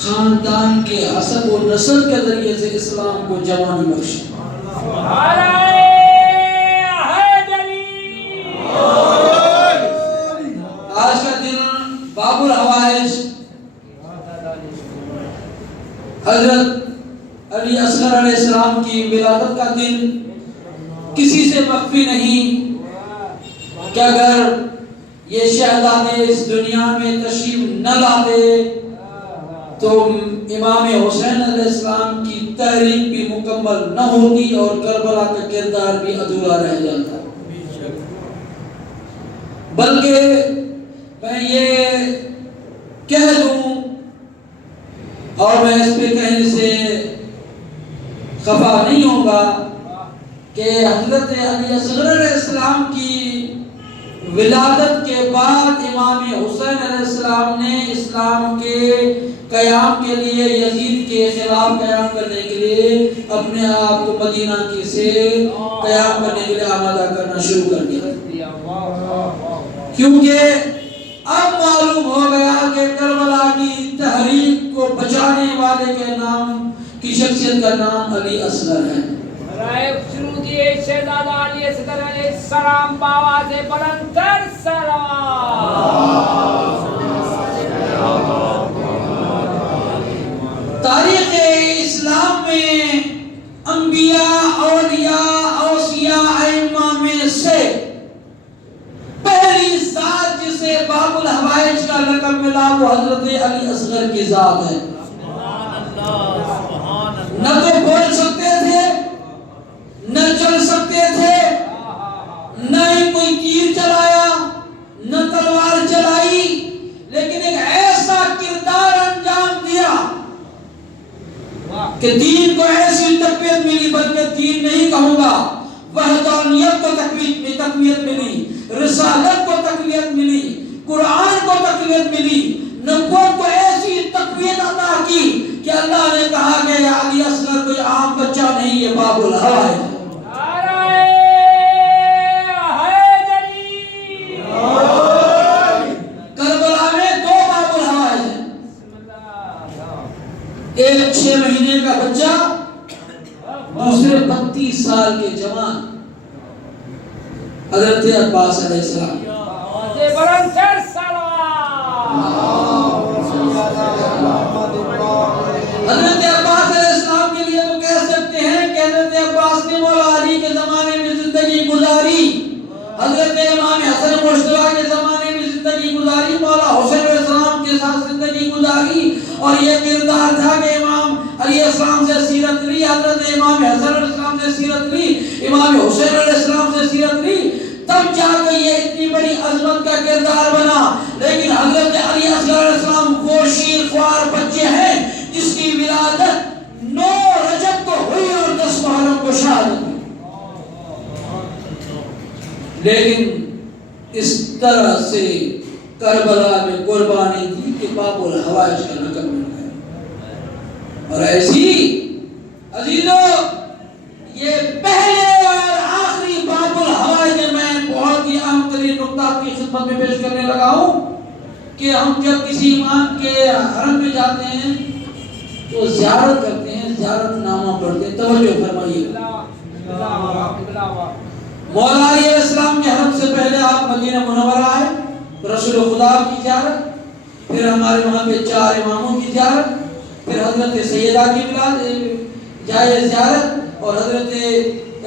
خاندان کے حسب و نسل کے ذریعے سے اسلام کو جوانی بخشی. آج کا دن باب الحوائج حضرت علی اصغر علیہ السلام کی ولادت کا دن کسی سے مخفی نہیں کہ اگر یہ شہزادے اس دنیا میں تشریف نہ لاتے تو امام حسین علیہ السلام کی تحریک بھی مکمل نہ ہوتی اور کربلا کا کردار بھی ادھورا رہ جاتا. بلکہ میں یہ کہہ دوں اور میں اس پہ کہنے سے خفا نہیں ہوگا کہ حضرت علی اصغر علیہ السلام کی ولادت کے بعد امام حسین علیہ السلام نے اسلام کے قیام کے لیے یزید کے خلاف قیام کرنے کے لیے اپنے آپ کو مدینہ کی سے قیام کرنے کے لیے آمادہ کرنا شروع کر دیا. کیونکہ اب معلوم ہو گیا کہ کربلا کی تحریک کو بچانے والے کے نام کی شخصیت کا نام علی اصغر ہے. شروع کیے شہزادہ علی اصغر علیہ السلام بآواز بلند تر تاریخ اسلام میں انبیاء اولیاء اوصیاء ائمہ میں سے پہلی ذات جسے باب الحوائج کا لقب ملا وہ حضرت علی اصغر کی ذات ہے. نہ تو بول سکتے تھے نہ چل سکتے تھے نہ ہی کوئی تیر چلایا نہ تلوار چلائی لیکن ایک ایسا کردار انجام دیا کہ دین کو ایسی تقویت ملی بلکہ دین نہیں کہوں گا وحدانیت کو تقویت ملی رسالت کو تقویت ملی قرآن کو تقویت ملی نبوت کو ایسی تقویت عطا کی کہ اللہ نے کہا کہ علی اصغر کوئی عام بچہ نہیں یہ باب الحوائج ہے. کربلا میں دو باب الحوائج ہیں. ایک 6 مہینے کا بچہ دوسرے 32 سال کے جوان حضرت عباس علیہ السلام. حضرت عباس علیہ السلام کے لیے تو کہہ سکتے ہیں کہ حضرت عباس نے مولا علی کے زمانے میں زندگی گزاری حضرت امام حسن مشتبہ کے زمانے میں زندگی گزاری مولا حسین علیہ السلام کے ساتھ زندگی گزاری اور یہ کردار تھا کہ امام علیہ السلام سے سیرت لی حضرت امام حسن علیہ السلام سے سیرت لی امام حسین علیہ السلام سے سیرت لی تب جا کے یہ اتنی بڑی عظمت کا کردار بنا. لیکن حضرت علی اصغر علیہ السلام وہ شیر خوار بچے ہیں جس کی ولادت 9 رجب کو ہوئی اور 10 محرم کو شہادت ہوئی. لیکن اس طرح سے کربلا میں قربانی دی کہ باب الحوائج کا لقب مل گیا. اور ایسی عزیزو یہ پہلے اور آخری باب الحوائج میں بہت ہی اہم ترین نقطہ کی خدمت میں پیش کرنے لگا ہوں کہ ہم جب کسی امام کے حرم میں جاتے ہیں تو زیارت کرتے ہیں زیارت نامہ پڑھتے ہیں. توجہ فرمائیے مولا علیہ السلام کے حرم سے پہلے آپ مدینہ منورہ آئے رسول خدا کی زیارت پھر ہمارے وہاں پہ 4 اماموں کی زیارت پھر حضرت سیدہ کی جائے زیارت اور حضرت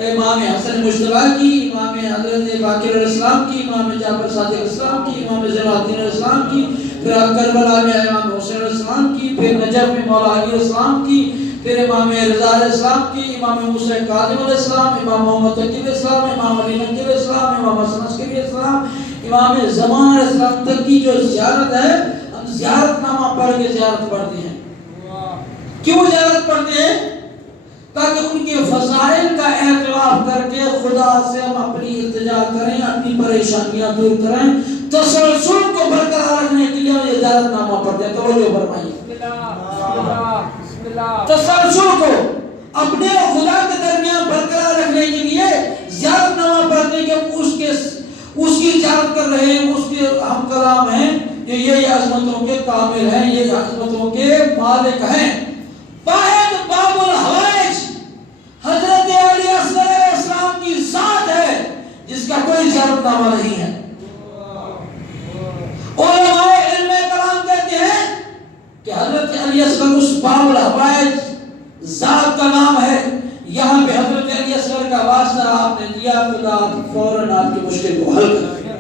امام حسن مشتبہ کی امام حضرت باقر علیہ السلام کی امام جعفر صادق علیہ السلام کی امام زین العابدین علیہ السلام کی پھر کربلا میں امام حسین علیہ السلام کی پھر نجف میں مولا علی علیہ السلام کی پھر امام رضا علیہ السلام کی امام موسیٰ کاظم علیہ السلام امام محمد تقی علیہ السلام امام علی نقی علیہ السلام امام حسن عسکری علیہ السلام امام زمان علیہ السلام تک کی جو زیارت ہے ہم زیارت نامہ پڑھ کے زیارت پڑھتے ہیں. کیوں زیارت پڑھتے ہیں؟ تاکہ ان کے فضائل کا اعتراف کر کے خدا سے ہم اپنی التجا کریں اپنی پریشانیاں دور کریں تسلسل کو برقرار رکھنے کے لیے یہ زیارت نامہ پڑھتے ہیں. توجہ فرمائیے تسلسل کو اپنے اور خدا کے درمیان برقرار رکھنے کے لیے زیارت نامہ پڑھتے ہیں کہ اس کی زیارت کر رہے ہیں اس کے ہم کلام ہیں کہ یہ عظمتوں کے کامل ہیں، یہ عظمتوں کے مالک ہیں۔ واحد باب الحوائج حضرت علی اصغر علیہ السلام کی ذات ہے جس کا کوئی زیارت نامہ نہیں ہے۔ علماء علم کلام کہتے ہیں کہ حضرت علی اصغر اس باب الحوائج ذات کا نام ہے، یہاں پہ حضرت علی اصغر کا واسطہ آپ نے دیا، خدا فوراً آپ کی مشکل کو حل کر دیا۔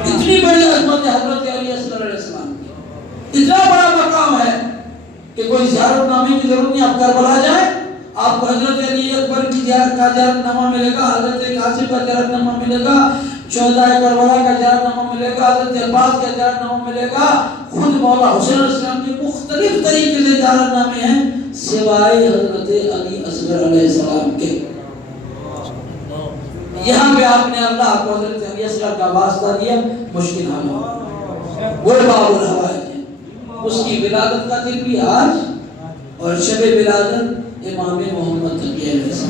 اتنی بڑی عظمت ہے حضرت علی اصغر علیہ السلام کی، اتنا بڑا مقام ہے کہ کوئی زیارت نامے کی ضرورت نہیں۔ آپ کربلا جائیں، آپ کو حضرت علی اکبر کی زیارت کا زیارت نامہ ملے گا، حضرت قاسم کا زیارت نامہ ملے گا، شہدائے کربلا کا زیارت نامہ ملے گا، حضرت عباس کا زیارت نامہ ملے گا۔ خود مولا حسین علیہ السلام کے مختلف طریقے سے زیارت نامے ہیں سوائے حضرت علی اصغر علیہ السلام کے۔ یہاں پہ آپ نے اللہ کو حضرت علی اصغر کا واسطہ دیا، مشکل حل ہو۔ وہ باب الحوائج ہے، اس کی ولادت کا دن بھی آج، اور شب ولادت امام محمد تقی علیہ السلام۔